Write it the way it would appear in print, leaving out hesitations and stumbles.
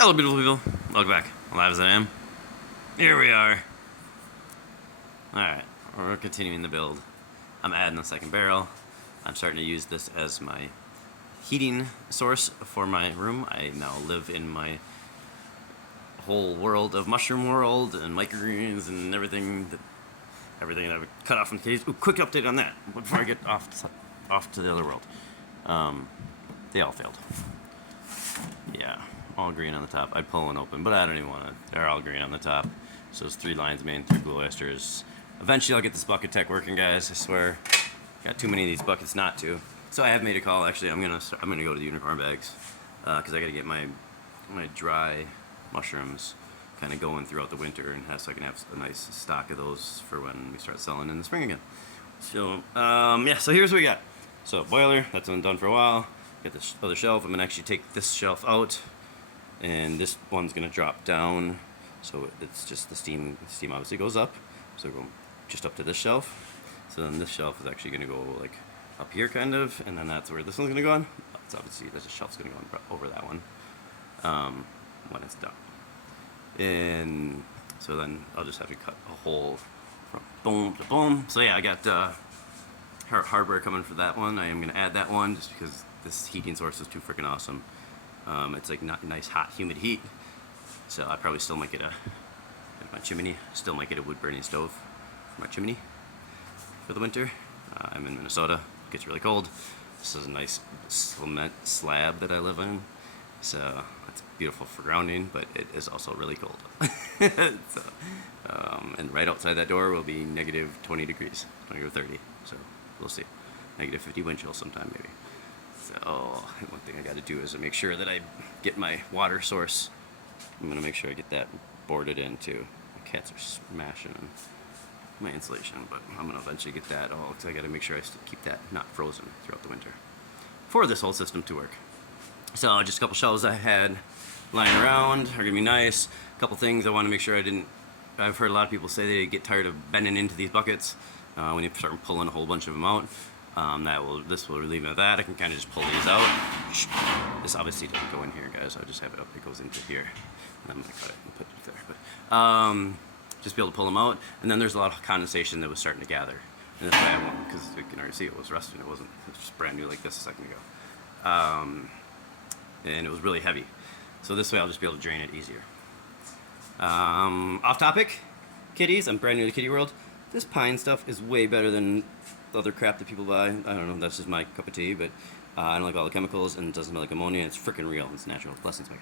Hello, beautiful people. Welcome back. Alive as I am. Here we are. Alright, we're continuing the build. I'm adding the second barrel. I'm starting to use this as my heating source for my room. I now live in my whole world of mushroom world and microgreens and everything that I've cut off from the cage. Ooh, quick update on that before I get off to the other world. They all failed. Yeah, all green on the top. I'd pull one open, but I don't even want to. They're all green on the top. So it's 3 lines main, 3 glue esters. Eventually I'll get this bucket tech working, guys. I swear. Got too many of these buckets not to. So I have made a call. Actually, I'm gonna go to the unicorn bags because I gotta get my dry mushrooms kind of going throughout the winter, and so I can have a nice stock of those for when we start selling in the spring again. So yeah. So here's what we got. So boiler, that's been done for a while. Got this other shelf. I'm gonna actually take this shelf out, and this one's gonna drop down. So it's just the steam. The steam obviously goes up. So we're going just up to this shelf. So then this shelf is actually gonna go like up here, kind of, and then that's where this one's gonna go on. It's obviously there's a shelf's gonna go on over that one when it's done. And so then I'll just have to cut a hole from boom to boom. So yeah, I got hardware coming for that one. I am gonna add that one just because this heating source is too freaking awesome. It's like not nice, hot, humid heat. So I probably still might get my chimney. Still might get a wood burning stove for my chimney for the winter. I'm in Minnesota. It gets really cold. This is a nice cement slab that I live in. So it's beautiful for grounding, but it is also really cold. So, and right outside that door will be negative 20 degrees, negative 30. So we'll see. Negative 50 wind chill sometime maybe. So one thing I got to do is to make sure that I get my water source. I'm gonna make sure I get that boarded in too. My cats are smashing my insulation, but I'm gonna eventually get that all because I got to make sure I keep that not frozen throughout the winter for this whole system to work. So just a couple shelves I had lying around are gonna be nice. A couple things I want to make sure I didn't. I've heard a lot of people say they get tired of bending into these buckets when you start pulling a whole bunch of them out. This will relieve me of that. I can kind of just pull these out. This obviously doesn't go in here, guys. I'll just have it up. It goes into here. And I'm gonna cut it and put it there. But just be able to pull them out. And then there's a lot of condensation that was starting to gather. And this way I won't, because you can already see it was rusting. It wasn't. It was just brand new like this a second ago. And it was really heavy. So this way I'll just be able to drain it easier. Off topic, kitties. I'm brand new to kitty world. This pine stuff is way better than the other crap that people buy. I don't know, that's just my cup of tea, but I don't like all the chemicals, and it doesn't smell like ammonia, and it's freaking real, and it's natural. Blessings, Mike.